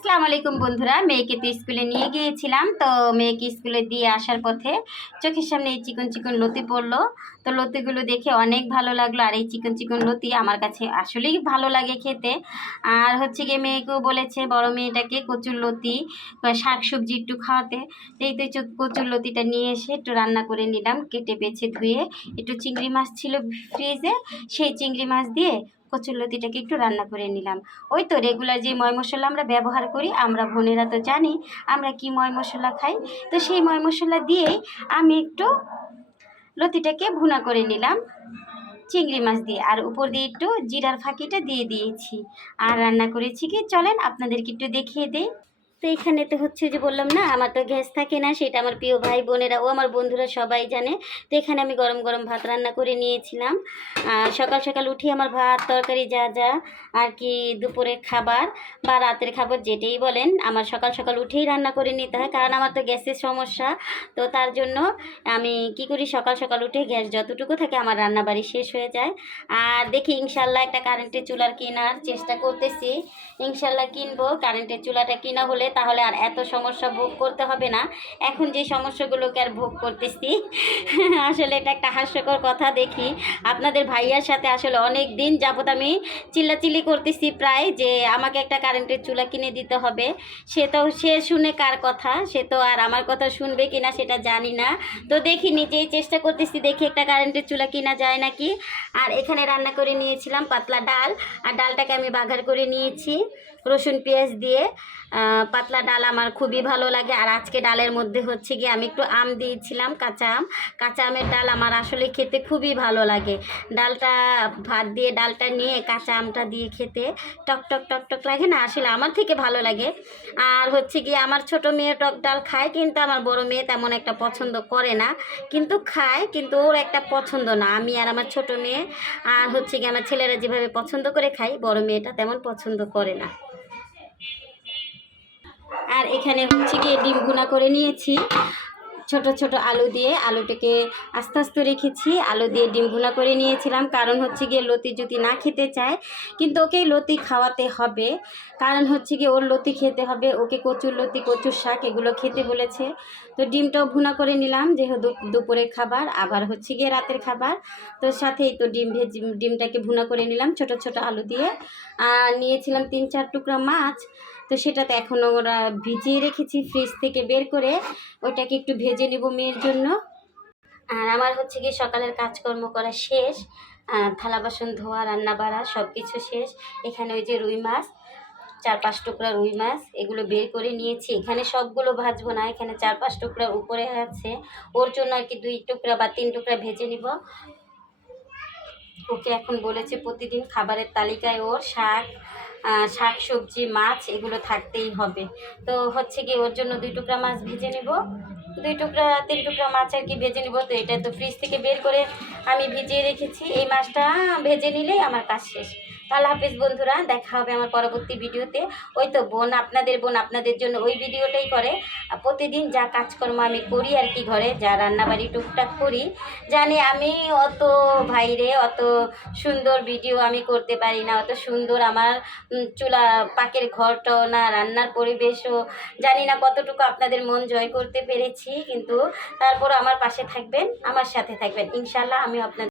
আসসালামু আলাইকুম বন্ধুরা, মেয়েকে তো স্কুলে নিয়ে গিয়েছিলাম। তো মেয়েকে স্কুলে দিয়ে আসার পথে চোখের সামনে এই চিকন চিকন লতি পড়লো। তো লতিগুলো দেখে অনেক ভালো লাগলো। আর এই চিকন চিকন লতি আমার কাছে আসলেই ভালো লাগে খেতে। আর হচ্ছে গিয়ে মেয়েকেও বলেছে, বড় মেয়েটাকে, কচুর লতি বা শাক সবজি একটু খাওয়াতে। তো এই তো কচুর লতিটা নিয়ে এসে একটু রান্না করে নিলাম, কেটে বেছে ধুয়ে। একটু চিংড়ি মাছ ছিল ফ্রিজে, সেই চিংড়ি মাছ দিয়ে কচুরলতিটাকে একটু রান্না করে নিলাম। ওই তো রেগুলার যে ময় মশলা আমরা ব্যবহার করি, আমরা বোনেরা তো জানি আমরা কি ময় মশলা খাই। তো সেই ময় মশলা দিয়েই আমি একটু লতিটাকে ভুনা করে নিলাম চিংড়ি মাছ দিয়ে, আর উপর দিয়ে একটু জিরার ফাঁকিটা দিয়ে দিয়েছি। আর রান্না করেছি কি, চলেন আপনাদেরকে একটু দেখিয়ে দেই। তো এখানে তো হচ্ছে যে বললাম না, আমার তো গ্যাস থাকে না, সেটা আমার প্রিয় ভাই বোনেরা ও আমার বন্ধুরা সবাই জানে। তো এখানে আমি গরম গরম ভাত রান্না করে নিয়েছিলাম। সকাল সকাল উঠি আমার ভাত তরকারি যা যা আর কি দুপুরের খাবার বা রাতের খাবার যেটাই বলেন, আমার সকাল সকাল উঠেই রান্না করে নিতে হয়, কারণ আমার তো গ্যাসের সমস্যা। তো তার জন্য আমি কি করি, সকাল সকাল উঠে গ্যাস যতটুকু থাকে আমার রান্না বাড়ি শেষ হয়ে যায়। আর দেখি ইনশাল্লাহ একটা কারেন্টের চুলার কেনার চেষ্টা করতেছি। ইনশাল্লাহ কিনবো। কারেন্টের চুলাটা কিনা হলে তাহলে আর এত সমস্যা ভোগ করতে হবে না। এখন যে সমস্যাগুলোকে আর ভোগ করতেছি আসলে এটা একটা হাস্যকর কথা। দেখি আপনাদের ভাইয়ার সাথে আসলে অনেক দিন যাবত আমি চিল্লাচিল্লি করতেছি প্রায়, যে আমাকে একটা কারেন্টের চুলা কিনে দিতে হবে। সে শুনে কার কথা, সে তো আর আমার কথা শুনবে কিনা সেটা জানি না। তো দেখি, নিজেই চেষ্টা করতেছি, দেখি একটা কারেন্টের চুলা কিনা যায় নাকি। আর এখানে রান্না করে নিয়েছিলাম পাতলা ডাল, আর ডালটাকে আমি বাঘার করে নিয়েছি রসুন পেঁয়াজ দিয়ে। পাতলা ডাল আমার খুবই ভালো লাগে। আর আজকে ডালের মধ্যে হচ্ছে গিয়ে আমি একটু আম দিয়েছিলাম, কাঁচা আম। কাঁচা আমের ডাল আমার আসলে খেতে খুবই ভালো লাগে। ডালটা ভাত দিয়ে ডালটা নিয়ে কাঁচা আমটা দিয়ে খেতে টক টক টক টক লাগে না, আসলে আমার থেকে ভালো লাগে। আর হচ্ছে গিয়ে আমার ছোট মেয়ে টক ডাল খায়, কিন্তু আমার বড় মেয়ে তেমন একটা পছন্দ করে না, কিন্তু খায়, কিন্তু ওর একটা পছন্দ না। আমি আর আমার ছোট মেয়ে আর হচ্ছে গিয়ে আমার ছেলেরা যেভাবে পছন্দ করে খাই, বড় মেয়েটা তেমন পছন্দ করে না। আর এখানে হচ্ছে গিয়ে ডিম ভুনা করে নিয়েছি ছোট ছোট আলু দিয়ে। আলুটাকে আস্তে আস্তে রেখেছি, আলু দিয়ে ডিম ভুনা করে নিয়েছিলাম। কারণ হচ্ছে গিয়ে লতি যদি না খেতে চায়, কিন্তু ওকেই লতি খাওয়াতে হবে, কারণ হচ্ছে গিয়ে ওর লতি খেতে হবে। ওকে কচুর লতি, কচুর শাক এগুলো খেতে বলেছে। তো ডিমটাও ভুনা করে নিলাম, যেহেতু দুপুরের খাবার আবার হচ্ছে গিয়ে রাতের খাবার। তো সাথেই তো ডিমটাকে ভুনা করে নিলাম ছোট ছোট আলু দিয়ে। আর নিয়েছিলাম 3-4 টুকরা মাছ। তো সেটাতে এখনও ওরা ভিজিয়ে রেখেছি ফ্রিজ থেকে বের করে, ওটাকে একটু ভেজে নেব মেয়ের জন্য। আর আমার হচ্ছে গিয়ে সকালের কাজকর্ম করা শেষ, থালা বাসন ধোয়া, রান্না বাড়া সব কিছু শেষ। এখানে ওই যে রুই মাছ, 4-5 টুকরা রুই মাছ, এগুলো বের করে নিয়েছি। এখানে সবগুলো ভাজবো না, এখানে 4-5 টুকরার উপরে আছে, ওর জন্য আর কি 2 টুকরা বা 3 টুকরা ভেজে নিব। ওকে এখন বলেছে প্রতিদিন খাবারের তালিকায় ওর শাক সবজি মাছ এগুলো থাকতেই হবে। তো হচ্ছে কি ওর জন্য 2 টুকরা মাছ ভেজে নেব, 3 টুকরা মাছ আর কি ভেজে নেব। তো এটা তো ফ্রিজ থেকে বের করে আমি ভিজিয়ে রেখেছি, এই মাছটা ভেজে নিলেই আমার কাজ শেষ। তো আল্লাহ হাফিজ বন্ধুরা, দেখা হবে আমার পরবর্তী ভিডিওতে। ওই তো বোন আপনাদের জন্য ওই ভিডিওটাই করে। প্রতিদিন যা কাজকর্ম আমি করি আর কি, ঘরে যা রান্নাবাড়ি টুকটাক করি, জানি আমি অত ভাইরে অত সুন্দর ভিডিও আমি করতে পারি না, অত সুন্দর আমার চুলা পাকের ঘরটাও না, রান্নার পরিবেশও জানি না কতটুকু আপনাদের মন জয় করতে পেরেছি। কিন্তু তারপর আমার পাশে থাকবেন, আমার সাথে থাকবেন, ইনশাল্লাহ আমি আপনাদের